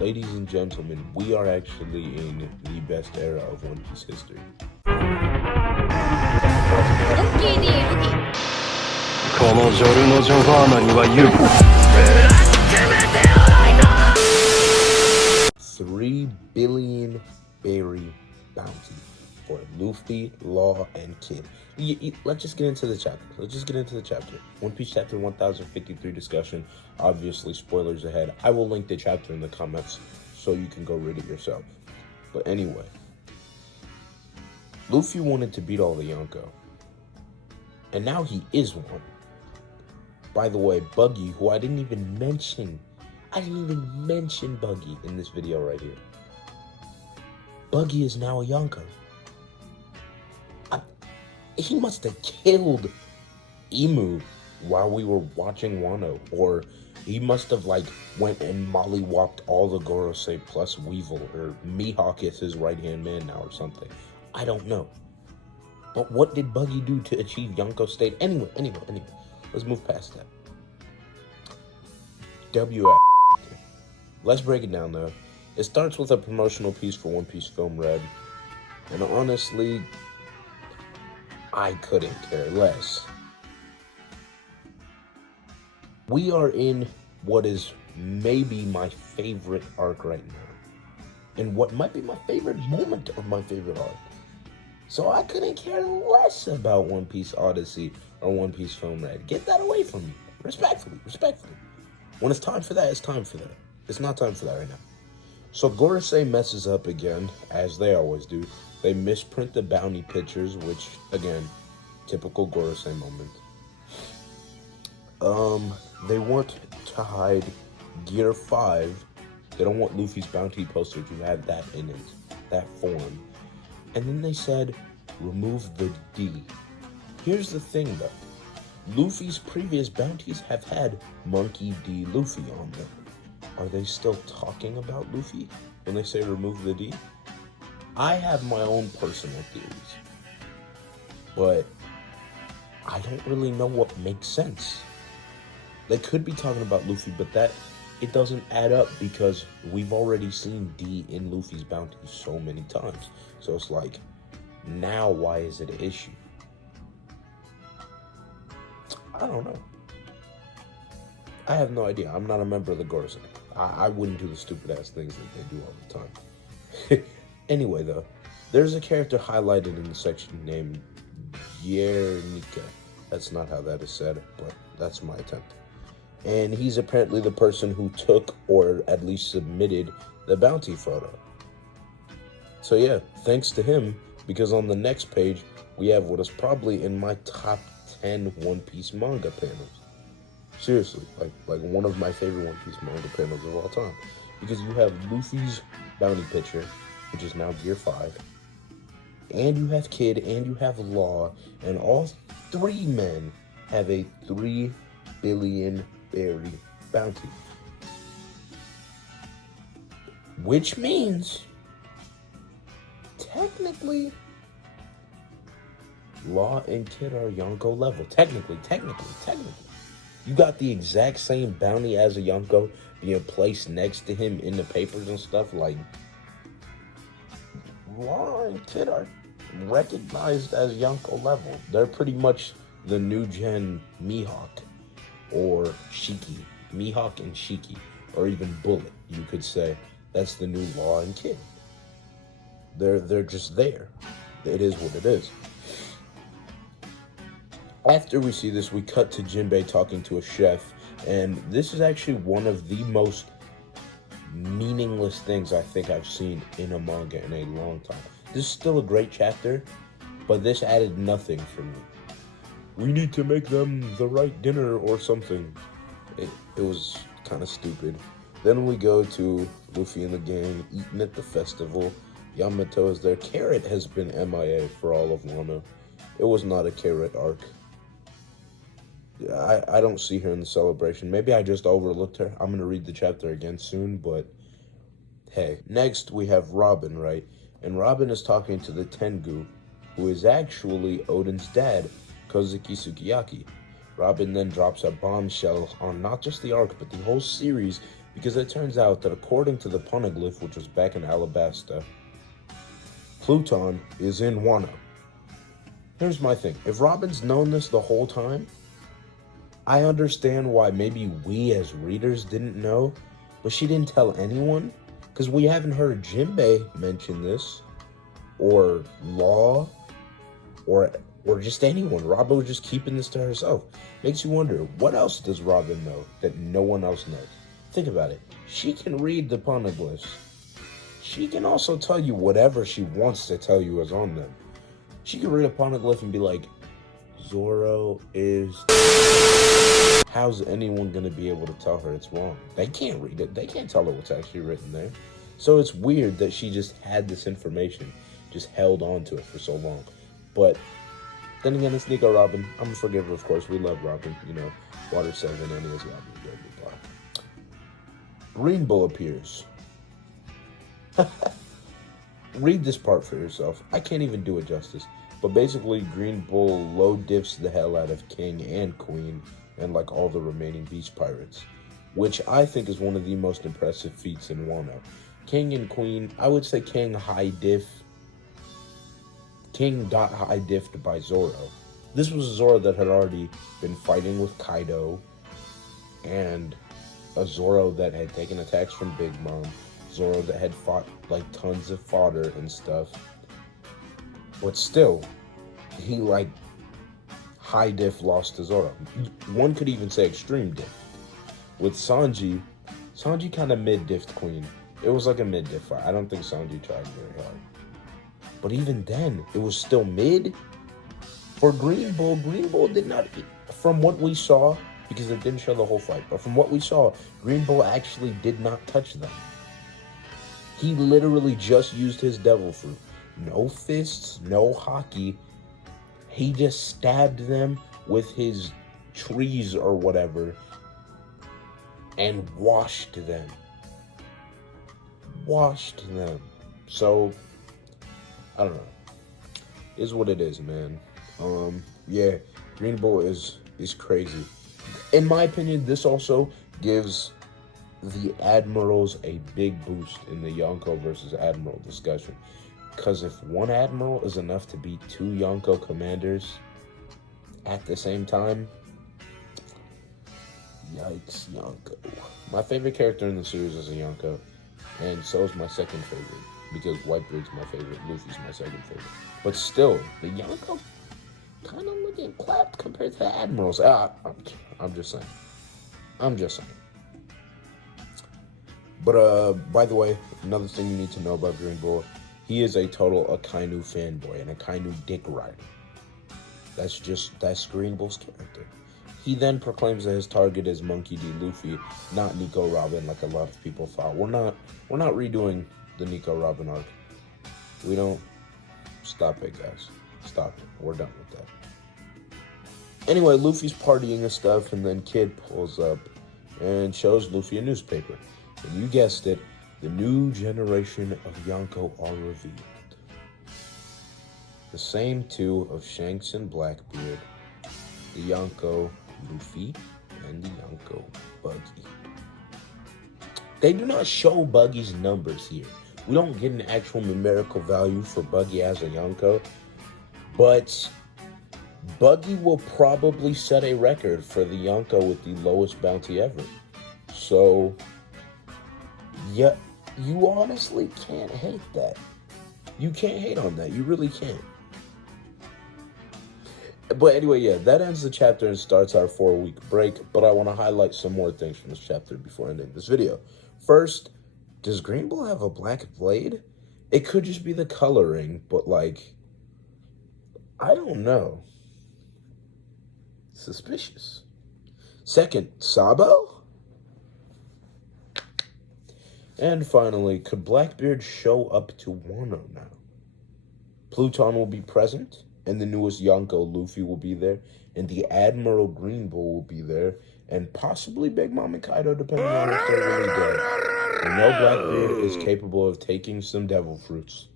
Ladies and gentlemen, we are actually in the best era of One Piece history. このジョルノ・ジョバーナには言う 3 billion berry bounty for Luffy, Law, and Kid. Let's just get into the chapter. One Piece chapter 1053 discussion. Obviously, spoilers ahead. I will link the chapter in the comments so you can go read it yourself. But anyway, Luffy wanted to beat all the Yonko. And now he is one. By the way, Buggy, who I didn't even mention Buggy in this video right here. Buggy is now a Yonko. He must have killed Emu while we were watching Wano, or he must have went and mollywopped all the Gorosei plus Weevil, or Mihawk is his right-hand man now or something. I don't know. But what did Buggy do to achieve Yonko state? Anyway, let's move past that. Let's break it down though. It starts with a promotional piece for One Piece Film Red, and honestly, I couldn't care less. We are in what is maybe my favorite arc right now, and what might be my favorite moment of my favorite arc. So I couldn't care less about One Piece Odyssey or One Piece Film Red. Get that away from me. Respectfully. When it's time for that, it's time for that. It's not time for that right now. So Gorosei messes up again, as they always do. They misprint the bounty pictures, which, again, typical Gorosei moment. They want to hide Gear 5. They don't want Luffy's bounty poster to have that in it, that form. And then they said, remove the D. Here's the thing though. Luffy's previous bounties have had Monkey D. Luffy on them. Are they still talking about Luffy when they say remove the D? I have my own personal theories, but I don't really know what makes sense. They could be talking about Luffy, but it doesn't add up because we've already seen D in Luffy's bounty so many times. So it's like, now why is it an issue? I don't know. I have no idea. I'm not a member of the Gorosei. I wouldn't do the stupid ass things that they do all the time. Anyway though, there's a character highlighted in the section named Yernika. That's not how that is said, but that's my attempt. And he's apparently the person who took, or at least submitted, the bounty photo. So yeah, thanks to him, because on the next page, we have what is probably in my top 10 One Piece manga panels. Seriously, like one of my favorite One Piece manga panels of all time. Because you have Luffy's bounty picture, which is now Gear 5, and you have Kid, and you have Law, and all three men have a 3 billion berry bounty. Which means, technically, Law and Kid are Yonko level. Technically. You got the exact same bounty as a Yonko being placed next to him in the papers and stuff. Like, Law and Kid are recognized as Yonko level. They're pretty much the new gen Mihawk or Shiki. Mihawk and Shiki, or even Bullet, you could say. That's the new Law and Kid. They're just there. It is what it is. After we see this, we cut to Jinbei talking to a chef, and this is actually one of the most meaningless things I think I've seen in a manga in a long time. This is still a great chapter, but this added nothing for me. We need to make them the right dinner or something. It was kind of stupid. Then we go to Luffy and the gang eating at the festival. Yamato is there. Carrot has been MIA for all of Wano. It was not a Carrot arc. I don't see her in the celebration. Maybe I just overlooked her. I'm going to read the chapter again soon, but hey. Next, we have Robin, right? And Robin is talking to the Tengu, who is actually Oden's dad, Kozuki Sukiyaki. Robin then drops a bombshell on not just the arc, but the whole series, because it turns out that according to the poneglyph, which was back in Alabasta, Pluton is in Wano. Here's my thing. If Robin's known this the whole time, I understand why maybe we as readers didn't know, but she didn't tell anyone, because we haven't heard Jinbei mention this, or Law, or just anyone. Robin was just keeping this to herself. Makes you wonder, what else does Robin know that no one else knows? Think about it. She can read the poneglyphs. She can also tell you whatever she wants to tell you is on them. She can read a poneglyph and be like, Zoro is... How's anyone going to be able to tell her it's wrong? They can't read it. They can't tell her what's actually written there. So it's weird that she just had this information, just held on to it for so long. But then again, it's Nico Robin. I'm a forgiver, of course. We love Robin. You know, Water 7, and he is Robin. Blah, blah, blah. Green Bull appears. Read this part for yourself. I can't even do it justice. But basically, Green Bull low diffs the hell out of King and Queen and like all the remaining Beast Pirates, which I think is one of the most impressive feats in Wano. King and Queen, I would say King got high diffed by Zoro. This was a Zoro that had already been fighting with Kaido, and a Zoro that had taken attacks from Big Mom, Zoro that had fought like tons of fodder and stuff. But still, he like high diff lost to Zoro. One could even say extreme diff. With Sanji kind of mid diffed Queen. It was like a mid diff fight. I don't think Sanji tried very hard. But even then, it was still mid. For Green Bull did not, from what we saw, because it didn't show the whole fight, but from what we saw, Green Bull actually did not touch them. He literally just used his devil fruit. No fists, no hockey. He just stabbed them with his trees or whatever and washed them. So, I don't know. Is what it is, man. Yeah, Green Bull is crazy. In my opinion, this also gives the Admirals a big boost in the Yonko versus Admiral discussion. Because if one Admiral is enough to beat two Yonko commanders at the same time, yikes, Yonko. My favorite character in the series is a Yonko, and so is my second favorite. Because Whitebeard's my favorite, Luffy's my second favorite. But still, the Yonko kind of looking clapped compared to the Admirals. I'm just saying. But, by the way, another thing you need to know about Green Bull, he is a total Akainu fanboy and Akainu dick rider. That's Green Bull's character. He then proclaims that his target is Monkey D. Luffy, not Nico Robin like a lot of people thought. We're not redoing the Nico Robin arc. We don't. Stop it, guys. Stop it. We're done with that. Anyway, Luffy's partying and stuff, and then Kid pulls up and shows Luffy a newspaper. And you guessed it, the new generation of Yonko are revealed. The same two of Shanks and Blackbeard, the Yonko Luffy, and the Yonko Buggy. They do not show Buggy's numbers here. We don't get an actual numerical value for Buggy as a Yonko, but Buggy will probably set a record for the Yonko with the lowest bounty ever. So, yeah, you honestly can't hate that. You can't hate on that. You really can't. But anyway, yeah, that ends the chapter and starts our 4-week break. But I want to highlight some more things from this chapter before ending this video. First, does Green Bull have a black blade? It could just be the coloring, but like, I don't know. Suspicious. Second, Sabo? And finally, could Blackbeard show up to Wano now? Pluton will be present, and the newest Yonko Luffy will be there, and the Admiral Green Bull will be there, and possibly Big Mom and Kaido, depending on if they're really dead. We know Blackbeard is capable of taking some devil fruits.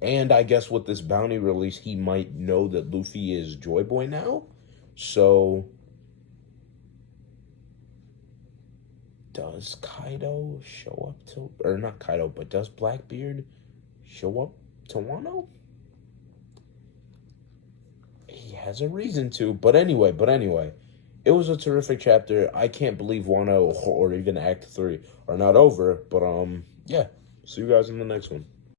And I guess with this bounty release, he might know that Luffy is Joy Boy now. So, does Kaido show up to, or not Kaido, but does Blackbeard show up to Wano? He has a reason to, but anyway, it was a terrific chapter. I can't believe Wano or even Act 3 are not over, but yeah, see you guys in the next one.